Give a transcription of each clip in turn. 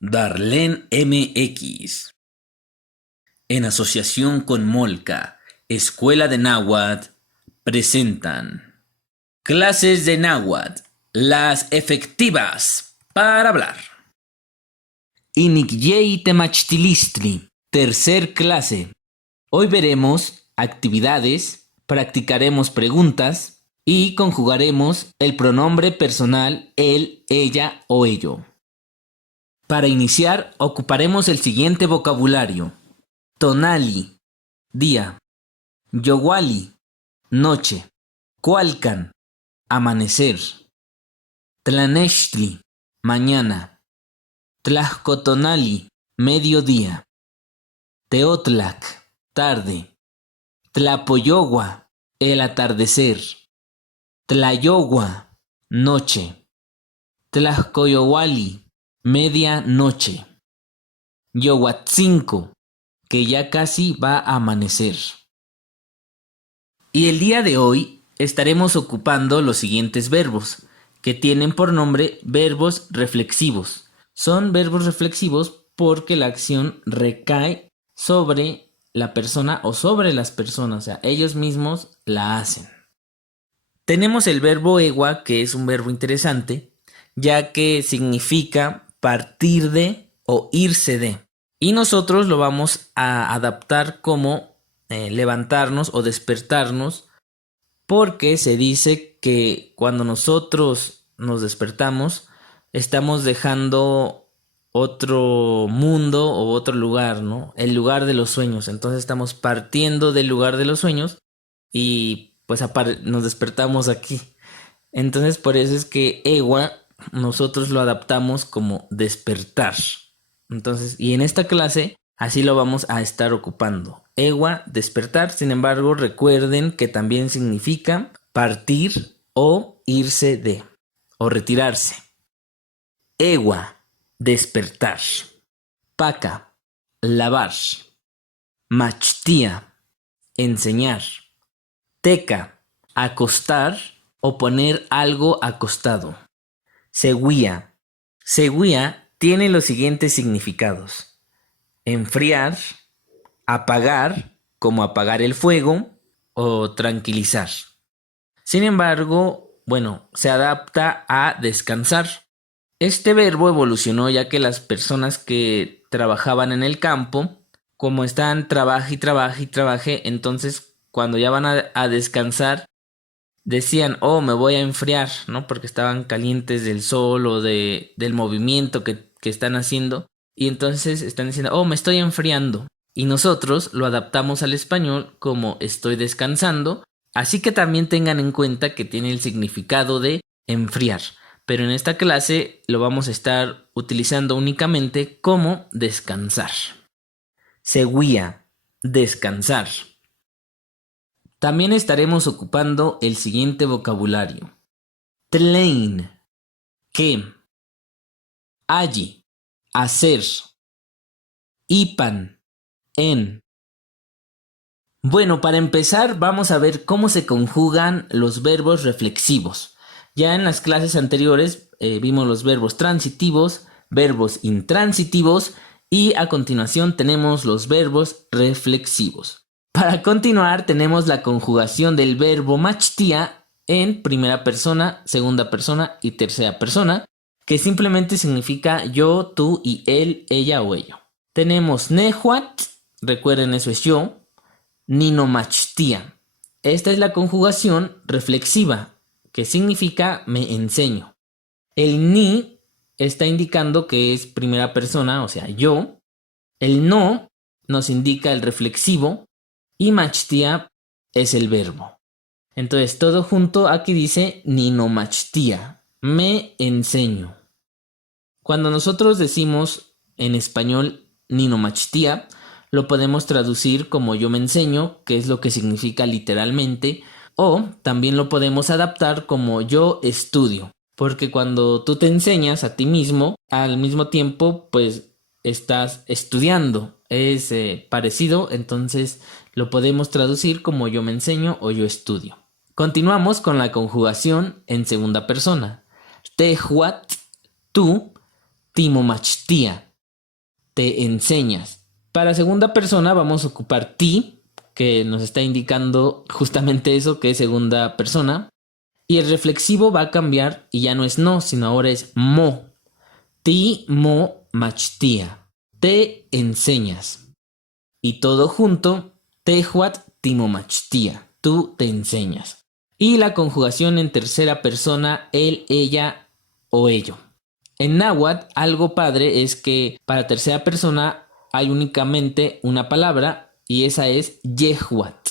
Darlene MX, en asociación con Molca, Escuela de Náhuatl, presentan Clases de Náhuatl, las efectivas para hablar. Inikyei temachtilistli, tercer clase. Hoy veremos actividades, practicaremos preguntas y conjugaremos el pronombre personal él, ella o ello. Para iniciar, ocuparemos el siguiente vocabulario: tonali, día; yowali, noche; cualcan, amanecer; tlanechtli, mañana; tlajcotonali, mediodía; teotlac, tarde; tlapoyogua, el atardecer; tlayogua, noche; tlajcoyowali, medianoche; Yohuatzinco, que ya casi va a amanecer. Y el día de hoy estaremos ocupando los siguientes verbos, que tienen por nombre verbos reflexivos. Son verbos reflexivos porque la acción recae sobre la persona o sobre las personas, o sea, ellos mismos la hacen. Tenemos el verbo egua, que es un verbo interesante, ya que significa partir de o irse de. Y nosotros lo vamos a adaptar como levantarnos o despertarnos, porque se dice que cuando nosotros nos despertamos, estamos dejando otro mundo o otro lugar, ¿no? El lugar de los sueños. Entonces estamos partiendo del lugar de los sueños y pues nos despertamos aquí. Entonces por eso es que egua nosotros lo adaptamos como despertar. Entonces, y en esta clase así lo vamos a estar ocupando. Egua, despertar. Sin embargo, recuerden que también significa partir o irse de, o retirarse. Egua, despertar. Paca, lavar. Machtía, enseñar. Teca, acostar o poner algo acostado. Seguía. Seguía tiene los siguientes significados: enfriar, apagar, como apagar el fuego, o tranquilizar. Sin embargo, se adapta a descansar. Este verbo evolucionó ya que las personas que trabajaban en el campo, como están trabaje y trabaje y trabaje, entonces cuando ya van a descansar, decían, me voy a enfriar, ¿no? Porque estaban calientes del sol o del movimiento que están haciendo. Y entonces están diciendo, me estoy enfriando. Y nosotros lo adaptamos al español como estoy descansando. Así que también tengan en cuenta que tiene el significado de enfriar. Pero en esta clase lo vamos a estar utilizando únicamente como descansar. Seguía, descansar. También estaremos ocupando el siguiente vocabulario: tlein, que; allí, hacer; ipan, en. Bueno, para empezar vamos a ver cómo se conjugan los verbos reflexivos. Ya en las clases anteriores vimos los verbos transitivos, verbos intransitivos y a continuación tenemos los verbos reflexivos. Para continuar tenemos la conjugación del verbo machtía en primera persona, segunda persona y tercera persona, que simplemente significa yo, tú y él, ella o ello. Tenemos nehuat, recuerden eso es yo; ninomachtía. Esta es la conjugación reflexiva, que significa me enseño. El ni está indicando que es primera persona, o sea, yo. El no nos indica el reflexivo y machtía es el verbo. Entonces, todo junto aquí dice ninomachtía, me enseño. Cuando nosotros decimos en español ninomachtía, lo podemos traducir como yo me enseño, que es lo que significa literalmente, o también lo podemos adaptar como yo estudio, porque cuando tú te enseñas a ti mismo, al mismo tiempo pues estás estudiando. Es parecido, entonces lo podemos traducir como yo me enseño o yo estudio. Continuamos con la conjugación en segunda persona. Tehuat, tú, timomachtia. te enseñas. Para segunda persona vamos a ocupar ti, que nos está indicando justamente eso, que es segunda persona. Y el reflexivo va a cambiar y ya no es no, sino ahora es mo. Ti mo machtia. Te enseñas. Y todo junto, tehuat timomachtia. Tú te enseñas. Y la conjugación en tercera persona, él, ella o ello. En náhuatl, algo padre es que para tercera persona hay únicamente una palabra y esa es yehuat.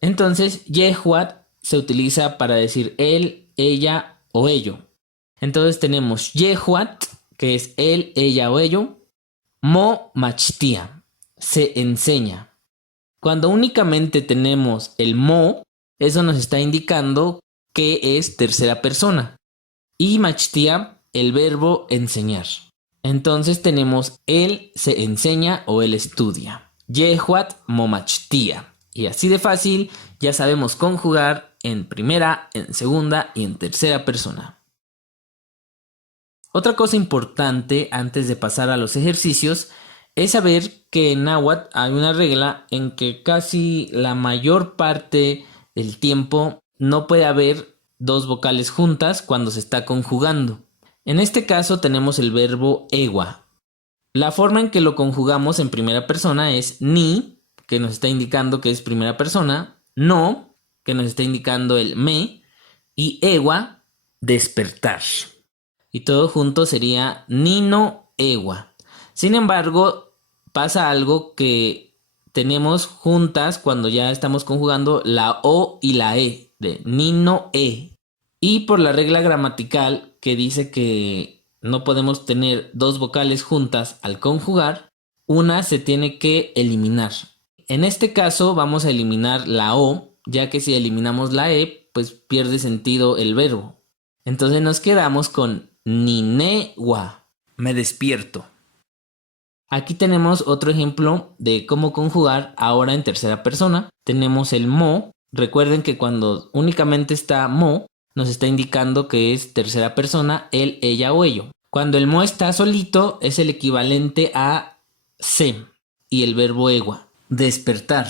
Entonces, yehuat se utiliza para decir él, ella o ello. Entonces tenemos yehuat, que es él, ella o ello. Mo machtia, se enseña. Cuando únicamente tenemos el mo, eso nos está indicando que es tercera persona. Y machtia, el verbo enseñar. Entonces tenemos él se enseña o él estudia. Yehuat mo machtia. Y así de fácil ya sabemos conjugar en primera, en segunda y en tercera persona. Otra cosa importante antes de pasar a los ejercicios es saber que en náhuatl hay una regla en que casi la mayor parte del tiempo no puede haber dos vocales juntas cuando se está conjugando. En este caso tenemos el verbo egua. La forma en que lo conjugamos en primera persona es ni, que nos está indicando que es primera persona, no, que nos está indicando el me, y egua, despertar. Y todo junto sería nino egua. Sin embargo, pasa algo que tenemos juntas cuando ya estamos conjugando la o y la e, de nino e. Y por la regla gramatical que dice que no podemos tener dos vocales juntas al conjugar, una se tiene que eliminar. En este caso vamos a eliminar la o, ya que si eliminamos la e, pues pierde sentido el verbo. Entonces nos quedamos con ninegua, me despierto. Aquí tenemos otro ejemplo de cómo conjugar ahora en tercera persona. Tenemos el mo. Recuerden que cuando únicamente está mo, nos está indicando que es tercera persona, él, ella o ello. Cuando el mo está solito, es el equivalente a se y el verbo egua, despertar.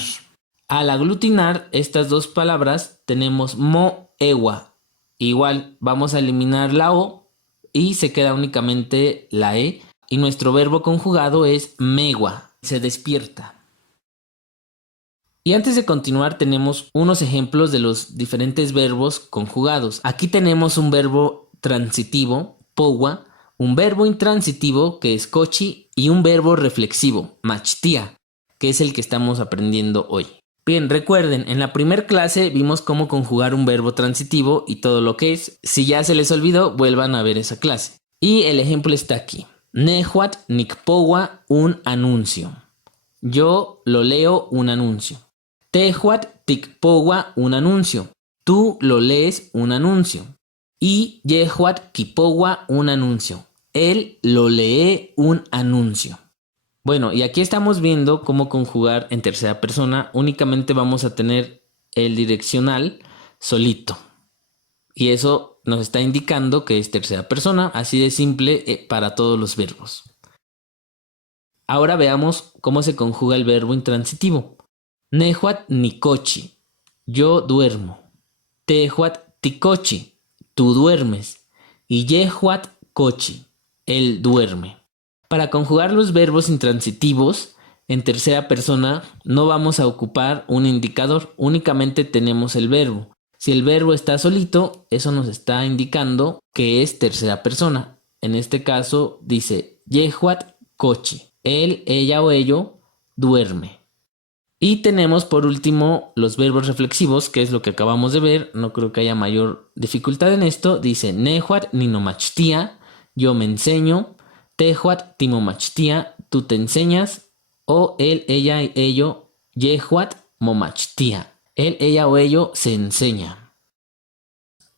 Al aglutinar estas dos palabras, tenemos mo, egua. Igual vamos a eliminar la o y se queda únicamente la e. Y nuestro verbo conjugado es megua, se despierta. Y antes de continuar tenemos unos ejemplos de los diferentes verbos conjugados. Aquí tenemos un verbo transitivo, powa, un verbo intransitivo que es cochi y un verbo reflexivo, machtia, que es el que estamos aprendiendo hoy. Bien, recuerden, en la primera clase vimos cómo conjugar un verbo transitivo y todo lo que es. Si ya se les olvidó, vuelvan a ver esa clase. Y el ejemplo está aquí. Nehuat nikpowa un anuncio. Yo lo leo un anuncio. Tehuat tikpowa un anuncio. Tú lo lees un anuncio. Y yehuat kipowa un anuncio. Él lo lee un anuncio. Bueno, y aquí estamos viendo cómo conjugar en tercera persona. Únicamente vamos a tener el direccional solito. Y eso nos está indicando que es tercera persona, así de simple para todos los verbos. Ahora veamos cómo se conjuga el verbo intransitivo. Nehuat nikochi, yo duermo. Tehuat tikochi, tú duermes. Y yehuat kochi, él duerme. Para conjugar los verbos intransitivos en tercera persona no vamos a ocupar un indicador, únicamente tenemos el verbo. Si el verbo está solito, eso nos está indicando que es tercera persona. En este caso dice yehuat kochi, él, ella o ello duerme. Y tenemos por último los verbos reflexivos, que es lo que acabamos de ver. No creo que haya mayor dificultad en esto. Dice nehuat ninomachtia, yo me enseño. Tehuat timomachtia, tú te enseñas. O él, ella y ello, yehuat momachtia. Él, ella o ello se enseña.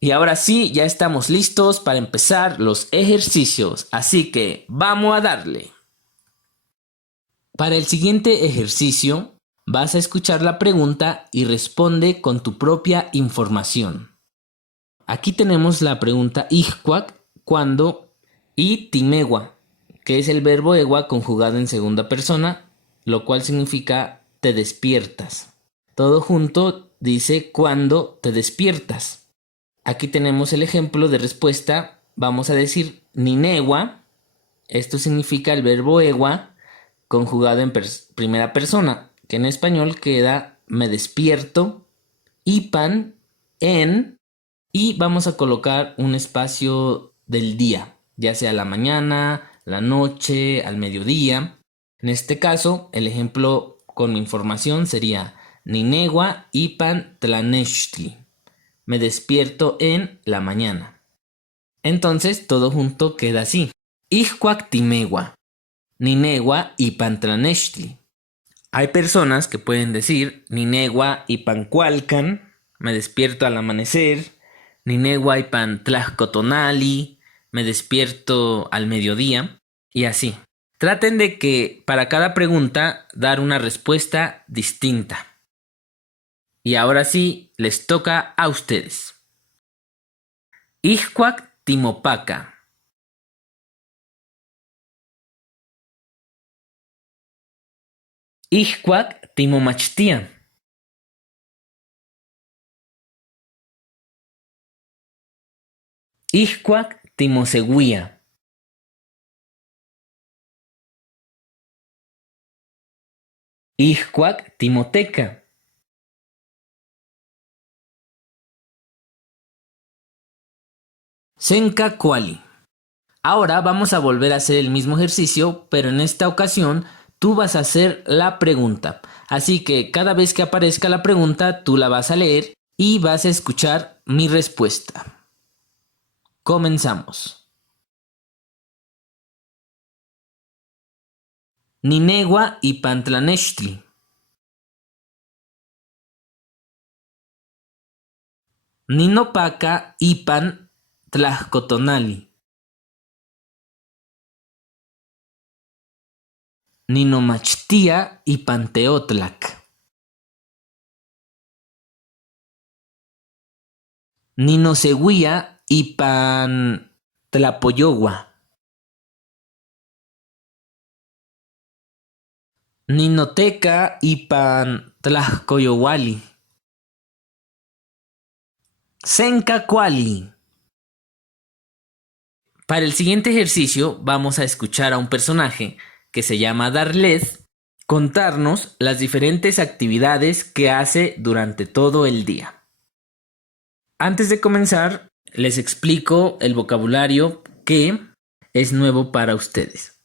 Y ahora sí, ya estamos listos para empezar los ejercicios. Así que vamos a darle. Para el siguiente ejercicio, vas a escuchar la pregunta y responde con tu propia información. Aquí tenemos la pregunta ihcuac, cuando, y timegua, que es el verbo egua conjugado en segunda persona, lo cual significa te despiertas. Todo junto dice cuando te despiertas. Aquí tenemos el ejemplo de respuesta. Vamos a decir ninegua. Esto significa el verbo egua conjugado en primera persona, que en español queda me despierto, ipan, en, y vamos a colocar un espacio del día, ya sea la mañana, la noche, al mediodía. En este caso, el ejemplo con mi información sería ninegua ipan tlanechtli. Me despierto en la mañana. Entonces, todo junto queda así. Ixcuac timegua, ninegua ipan tlanechtli. Hay personas que pueden decir ninegua ipan cualcan, me despierto al amanecer, ninegua ipan tlaxcotonali, me despierto al mediodía, y así. Traten de que para cada pregunta dar una respuesta distinta. Y ahora sí, les toca a ustedes. Ixcuac timopaca. Ixcuac timomachtia. Ixcuac timoseguia. Ixcuac timoteca. Senca cuali. Ahora vamos a volver a hacer el mismo ejercicio, pero en esta ocasión tú vas a hacer la pregunta. Así que cada vez que aparezca la pregunta, tú la vas a leer y vas a escuchar mi respuesta. Comenzamos. Ninegua y Pantlanechtli. Ninopaca ipan Tlaxcotonali. Ninomachtia ipan Teotlac. Ninoseguia ipan Tlapoyogua. Ninoteca ipan Tlaxcoyowali. Senca cuali. Para el siguiente ejercicio vamos a escuchar a un personaje que se llama Darlez contarnos las diferentes actividades que hace durante todo el día. Antes de comenzar, les explico el vocabulario que es nuevo para ustedes.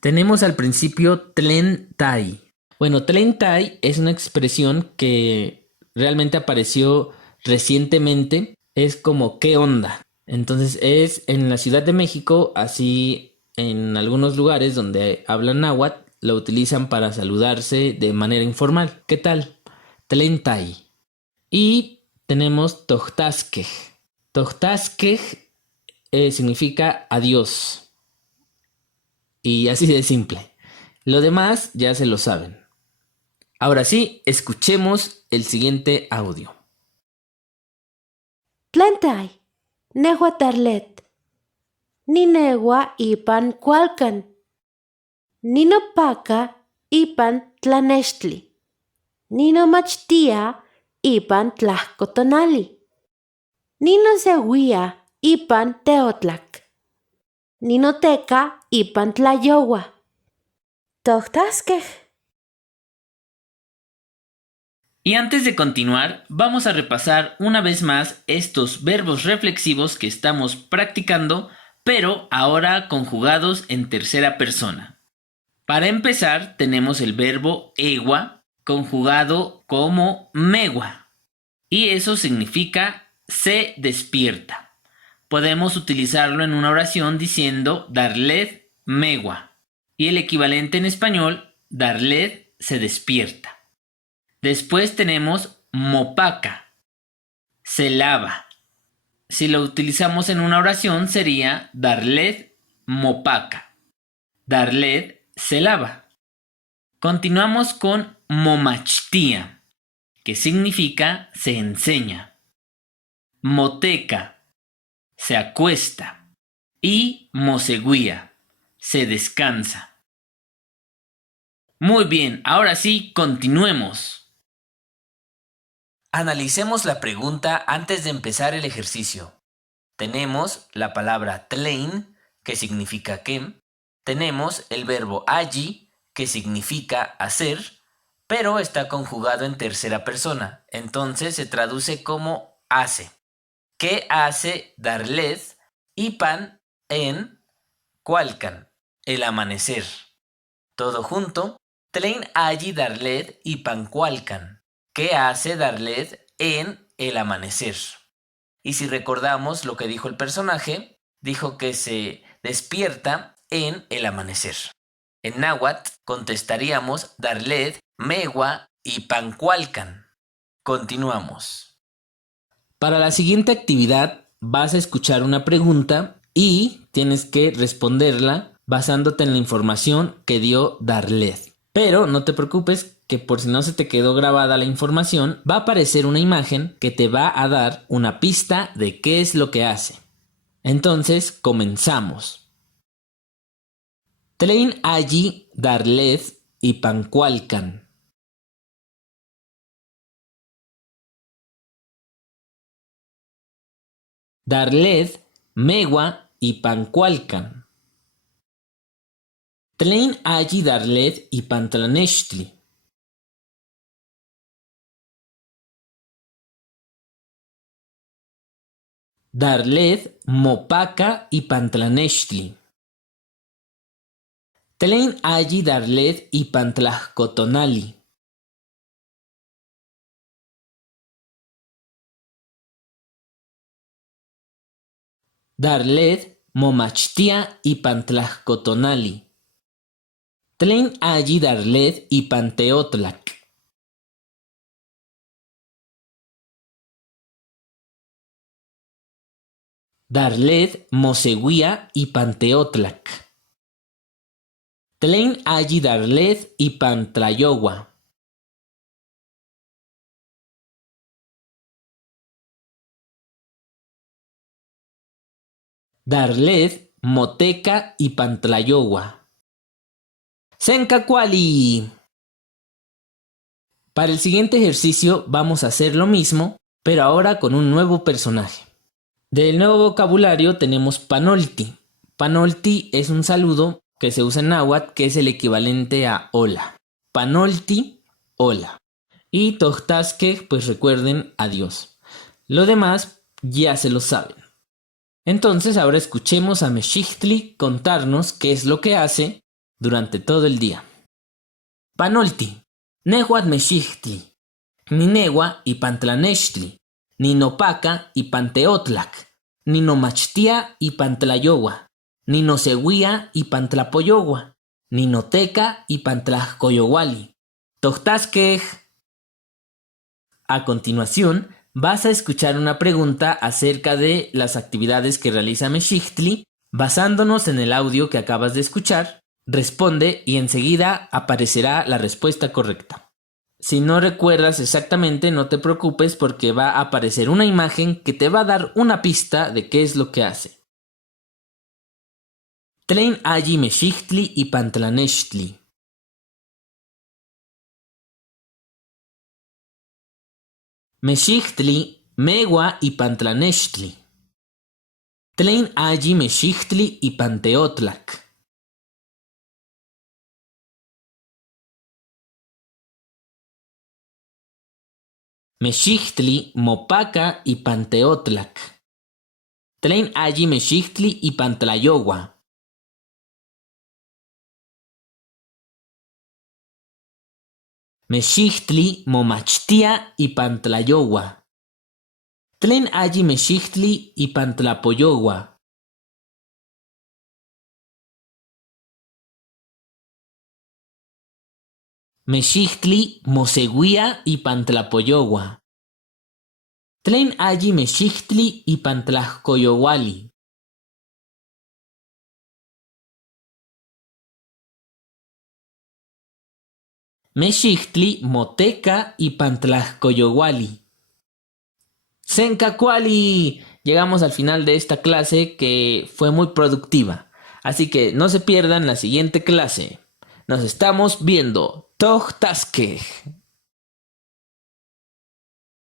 Tenemos al principio tlen tai. Bueno, tlen tai es una expresión que realmente apareció recientemente. Es como ¿qué onda? Entonces es en la Ciudad de México, así en algunos lugares donde hablan náhuatl, lo utilizan para saludarse de manera informal. ¿Qué tal? Tlen tai. Y tenemos tohtaskej. Tohtaskej significa adiós. Y así de simple. Lo demás ya se lo saben. Ahora sí, escuchemos el siguiente audio. Tlantai, negua tarlet. Ninegua ipan cualcan. Ninopaca ipan tlanechtli. Ninomachtia ipan tlaxcotonali. Ninoseuia ipan teotlac. Ninoteca ipan tlayoua. Tohtaskej. Y antes de continuar, vamos a repasar una vez más estos verbos reflexivos que estamos practicando, pero ahora conjugados en tercera persona. Para empezar, tenemos el verbo egua conjugado como megua, y eso significa se despierta. Podemos utilizarlo en una oración diciendo Darled megua, y el equivalente en español, Darled se despierta. Después tenemos mopaca, se lava. Si lo utilizamos en una oración sería Darled mopaca. Darled se lava. Continuamos con momachtia, que significa se enseña. Moteca, se acuesta. Y moseguía, se descansa. Muy bien, ahora sí, continuemos. Analicemos la pregunta antes de empezar el ejercicio. Tenemos la palabra tlein, que significa que. Tenemos el verbo allí, que significa hacer, pero está conjugado en tercera persona, entonces se traduce como hace. ¿Qué hace Darled Ipan en Cualcan? El amanecer. Todo junto. Tlein allí Darled Ipan Cualcan. ¿Qué hace Darled en el amanecer? Y si recordamos lo que dijo el personaje, dijo que se despierta en el amanecer. En náhuatl contestaríamos Darled Megua Ipan Cualcan. Continuamos. Para la siguiente actividad vas a escuchar una pregunta y tienes que responderla basándote en la información que dio Darled. Pero no te preocupes que por si no se te quedó grabada la información, va a aparecer una imagen que te va a dar una pista de qué es lo que hace. Entonces, comenzamos. Tlein allí Darled Ipan Cualcan. Darled Megua Ipan Cualcan. Tlein allí Darled Ipan Tlanechtli. Darled Mopaca Ipan Tlanechtli. Tlein allí Darled Ipan Tlajcotonali. Darled Momachtia Ipan Tlajcotonali. Tlein allí Darled Ipan Teotlac. Darled Moseguía Ipan Teotlac. Tlein allí Darled Ipan Tlayohua. Darled Moteca Ipan Tlayohua. ¡Sencacuali! Para el siguiente ejercicio vamos a hacer lo mismo, pero ahora con un nuevo personaje. Del nuevo vocabulario tenemos panolti. Panolti es un saludo que se usa en náhuatl que es el equivalente a hola. Panolti, hola. Y tohtasque, pues recuerden, adiós. Lo demás ya se lo saben. Entonces ahora escuchemos a Mexichtli contarnos qué es lo que hace durante todo el día. Panolti, nehuat Mexichtli, ninegua y pantlanechtli, ninopaca y panteotlac, ninomachtia y pantlayohua, ninoseguía y pantlapoyohua, ninoteca y pantlajcoyowali. Tohtasquej. A continuación, vas a escuchar una pregunta acerca de las actividades que realiza Mexichtli. Basándonos en el audio que acabas de escuchar, responde y enseguida aparecerá la respuesta correcta. Si no recuerdas exactamente, no te preocupes porque va a aparecer una imagen que te va a dar una pista de qué es lo que hace. Tlein allí Mexichtli y Pantlanechtli. Mexichtli, Megua y Pantlanechtli. Tlein allí Mexichtli y Panteotlac. Mexichtli, Mopaca y Panteotlac. Tlein allí Mexichtli y Pantlayohua. Mexichtli, Momachtia y Pantlayohua. Tlein allí Mexichtli y Pantlapoyohua. Mexichtli, Moseguía y Pantlapoyohua. Tlein allí Mexichtli y Pantlajcoyowali. Mexichtli, Moteca y Pantlajcoyowali. ¡Sencacuali! Llegamos al final de esta clase que fue muy productiva. Así que no se pierdan la siguiente clase. Nos estamos viendo. Tochtaskej.